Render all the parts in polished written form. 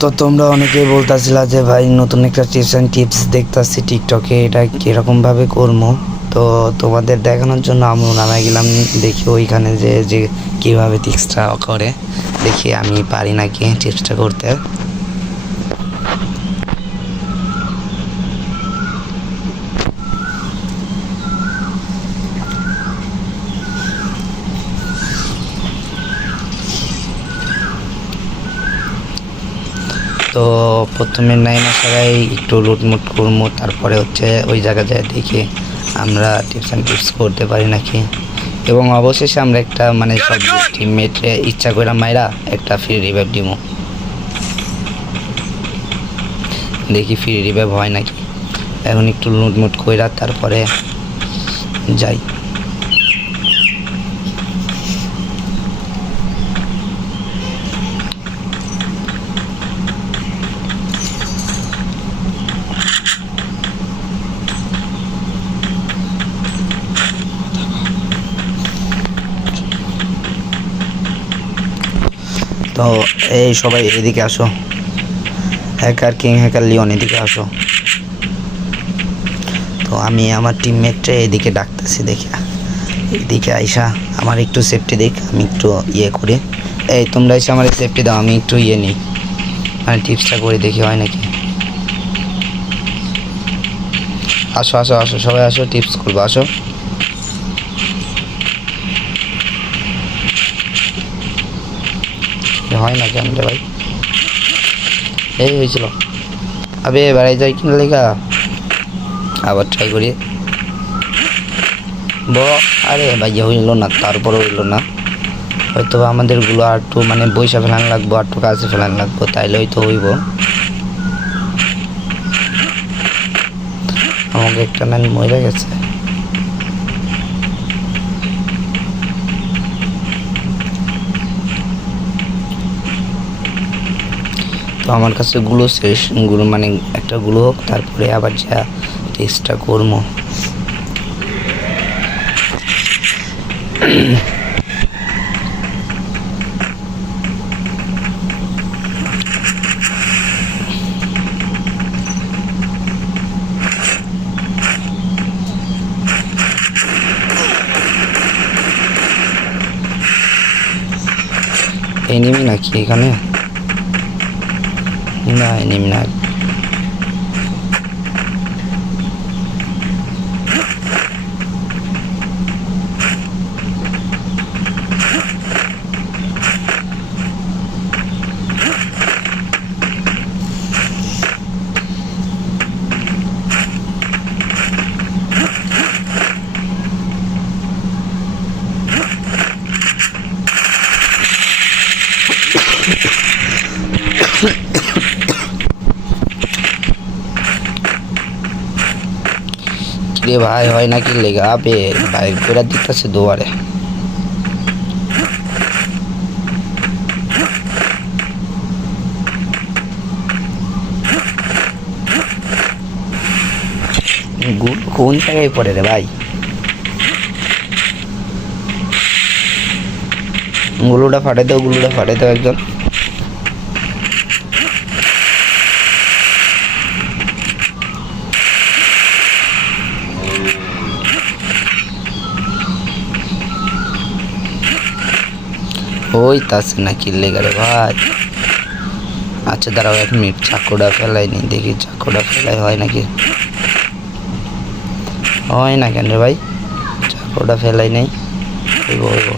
তো তোমরা অনেকেই বলতেছিলা যে ভাই নতুন একটা টিপস অ্যান্ড টিপস দেখতেছি টিকটকে, এটা কীরকমভাবে করবো। তো তোমাদের দেখানোর জন্য আমি নামে গেলাম, দেখি ওইখানে যে কীভাবে টিপসটা করে, দেখি আমি পারি নাকি টিপসটা করতে। তো প্রথমে নাইমা সবাই একটু লুটমুট করবো, তারপরে হচ্ছে ওই জায়গা যায় দেখি আমরা টিপস অ্যান্ড টিপস করতে পারি নাকি। এবং অবশেষে আমরা একটা মানে সব টিমমেটে ইচ্ছা করে মাইরা একটা ফ্রি রিভাইভ দিব, দেখি ফ্রি রিভাইভ হয় নাকি। এখন একটু লুটমুট কইরা তারপরে যাই। তো এই সবাই এদিকে আসো, হ্যাকার কিং হ্যাকার লিওন এদিকে আসো। তো আমি আমার টিমমেটরে এদিকে ডাকতেছি, দেখি এদিকে আইসা আমার একটু সেফটি দেখ, আমি একটু ইয়ে করি। এই তোমরা এসে আমার সেফটি দাও, আমি একটু ইয়ে নিই, মানে টিপসটা করে দেখি হয় নাকি। আসো আসো আসো সবাই আসো, টিপস করবো আসো। হয় না কেন রে ভাই, এই হয়েছিল। আবে বেড়াই যাই কিনা লেখা, আবার ট্রাই করি। আরে ভাই হইলো না, তারপরে হইলো না। হয়তো আমাদেরগুলো আর একটু মানে বইসা ফেলান লাগবো, আর একটু কাছে ফেলান লাগবো, তাইলে হয়তো হইব। আমাকে একটা ম্যান মরে গেছে। তো আমার কাছে গুলো শেষ, গুলো মানে একটা গুলো হোক, তারপরে আবার যা টেস্টটা করবো। এনিমি নাকি এখানে? না এনিমি না। রে ভাই হয় নাকি লেগা, আবে বাইক করে দিতেছে দুয়ারে। কোন জায়গায় পড়ে রে ভাই, গুলোটা ফাটে দাও, গুলোটা ফাটে দাও একজন। ওই তাছে না কিনলে গেলে ভাই। আচ্ছা দাঁড়াও 1 মিনিট, চাকুটা ফেলাই নি, দেখি চাকুটা ফেলাই হয় নাকি। হয় না কেন রে ভাই, চাকুটা ফেলাই নেই। হইব হইব।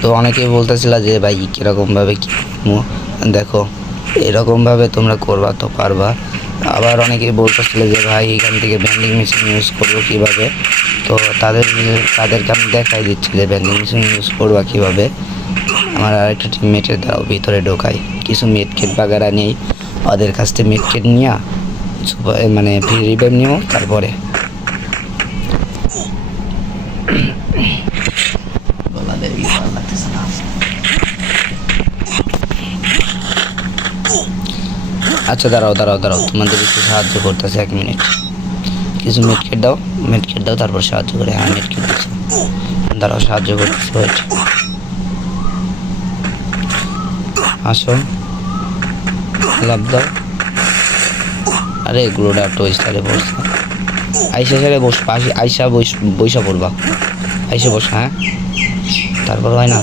তো অনেকেই বলতেছিল যে ভাই কীরকমভাবে কী করবো, দেখো এরকমভাবে তোমরা করবা তো পারবা। আবার অনেকেই বলতেছিল যে ভাই এখান থেকে ব্যান্ডিং মেশিন ইউজ করবো কীভাবে। তো তাদেরকে আমি দেখাই দিচ্ছি যে ব্যান্ডিং মেশিন ইউজ করবা কীভাবে। আমার আরেকটা টিমমেটের দ্বারাও ভিতরে ঢোকাই, কিছু মেডকেট বাগারা নেই, ওদের কাছ থেকে মেডকেট নিয়ে মানে ফ্রি রিভাইভ নিব তারপরে। আচ্ছা দাঁড়াও দাঁড়াও দাঁড়াও, তোমাদের একটু সাহায্য করতেছে 1 মিনিট। কিছু মেডকেট দাও, মেডকিট দাও, তারপর সাহায্য করে। হ্যাঁ মেডকিট দিচ্ছ, দাঁড়াও সাহায্য করতেছে। ওয়েট, আসো লাভ দাও। আরে গ্লোডার টুইস্টারে বসছে। আইসা সারে বস, আইসা বৈশা পড়বা, আইসা বস। হ্যাঁ তারপর হয় না।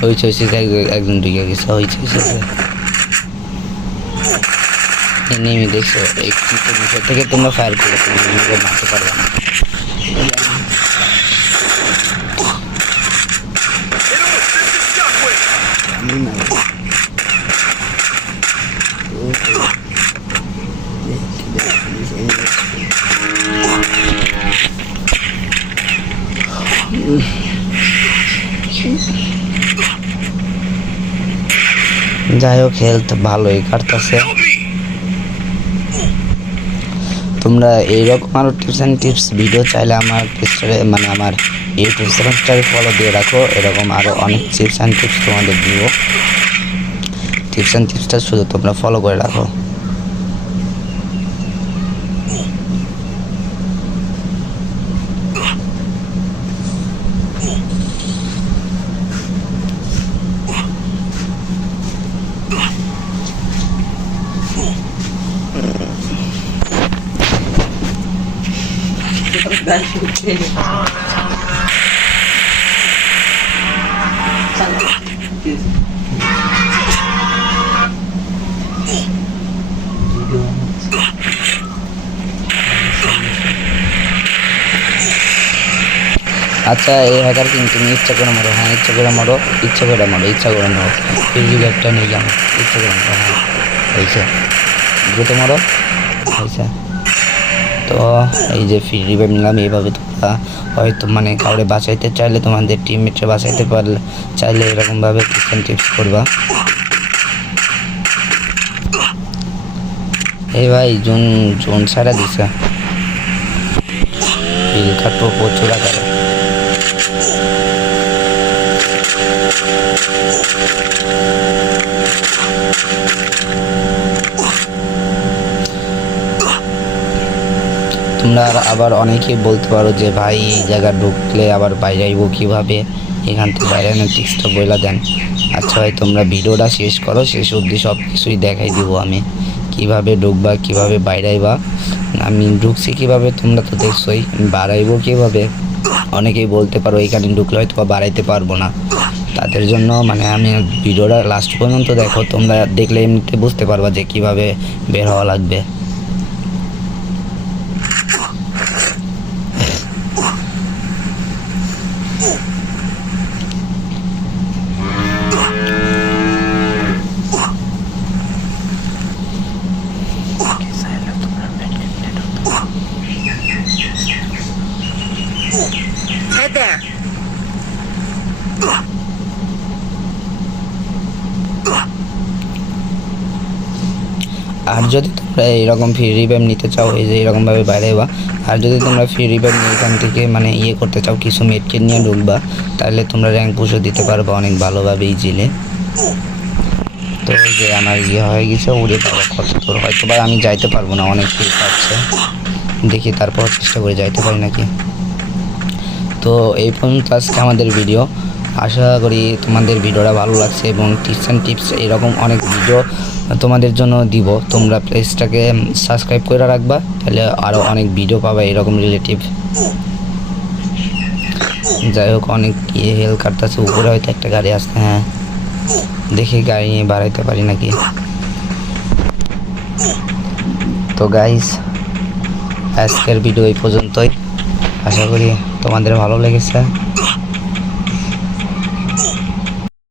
হয়েছে একজন ঢুকে গেছে। হয়েছে নেমে দেখছো এই নিচের থেকে তোমরা ফায়ার করে মারতে পারবে না। যাই হোক হেলথ ভালোই কাটতেছে। তোমরা এইরকম আরও টিপস অ্যান্ড টিপস ভিডিও চাইলে আমার পেজটারে মানে আমার ইউটিউব চ্যানেলটারে ফলো দিয়ে রাখো। এরকম আরও অনেক টিপস অ্যান্ড টিপস তোমাদের দিব। টিপস অ্যান্ড টিপসটা শুধু তোমরা ফলো করে রাখো। আচ্ছা এই হ্যাকার কিন্তু তুমি ইচ্ছা করে মারো। হ্যাঁ ইচ্ছা করে মারো, ইচ্ছা করে মারো, ইচ্ছা করে মারো। ফিজিক একটা নিয়ে যাবো, ইচ্ছা করে মারো। হ্যাঁ হয়েছে, দ্রুত মারো। হয়েছে তো এই যে ফ্রি রিভাইভ নিলাম। এইভাবে তোমরা হয়তো মানে কাউরে বাঁচাইতে চাইলে, তোমাদের টিমমেটরে বাঁচাইতে পারলে চাইলে এরকমভাবে টিপস টিপস করবা। এই ভাই জোন জোন ছাড়া দিছে, হিল কাটবো প্রচুর আকারে। তোমরা আবার অনেকেই বলতে পারো যে ভাই এই জায়গা ঢুকলে আবার বাইরে আইব কীভাবে, এখান থেকে বাইরে আনার টিক্সটা বইলা দেন। আচ্ছা ভাই তোমরা ভিডিওটা শেষ করো, শেষ অবধি সব কিছুই দেখাই দিব আমি, কিভাবে ঢুকবা কিভাবে বাইরে আইবা। আমি ঢুকছি কীভাবে তোমরা তো দেখছোই, বাড়াইবো কীভাবে। অনেকেই বলতে পারো এখানে ঢুকলে হয়তো বাড়াইতে পারবো না, তাদের জন্য মানে আমি ভিডিওটা লাস্ট পর্যন্ত দেখো। তোমরা দেখলে এমনিতে বুঝতে পারবা যে কীভাবে বের হওয়া লাগবে। Head there. আর যদি তোমরা এরকম ফ্রি রিভাইভ নিতে চাও, এই যে এরকমভাবে বাইরে বা, আর যদি তোমরা ফ্রি রিভাইভ নিয়ে এখান থেকে মানে ইয়ে করতে চাও, কিছু মেডকিট নিয়ে ঢুকবা, তাহলে তোমরা র্যাঙ্ক পুশও দিতে পারবা অনেক ভালোভাবে ইজিলে। তো এই যে আমার ইয়ে হয়ে গেছে, উড়ে পাওয়া কত দূর, হয়তো বা আমি যাইতে পারবো না, অনেক ফিল পাচ্ছে। দেখি তারপর চেষ্টা করে যাইতে পারি নাকি। তো এই পর্যন্ত আজকে আমাদের ভিডিও। আশা করি তোমাদের ভিডিওটা ভালো লাগছে এবং টিপস অ্যান্ড টিপস এরকম অনেক ভিডিও তোমাদের জন্য দিব। তোমরা পেজটাকে সাবস্ক্রাইব করে রাখবা, তাহলে আরও অনেক ভিডিও পাবা এরকম রিলেটিভ। যাই হোক অনেক ইয়ে হেল কাটতেছে, উপরে হয়তো একটা গাড়ি আসছে। হ্যাঁ দেখি গাড়ি নিয়ে বাড়াইতে পারি নাকি। তো গাইস আজকের ভিডিও এই পর্যন্তই। আশা করি তোমাদের ভালো লেগেছে।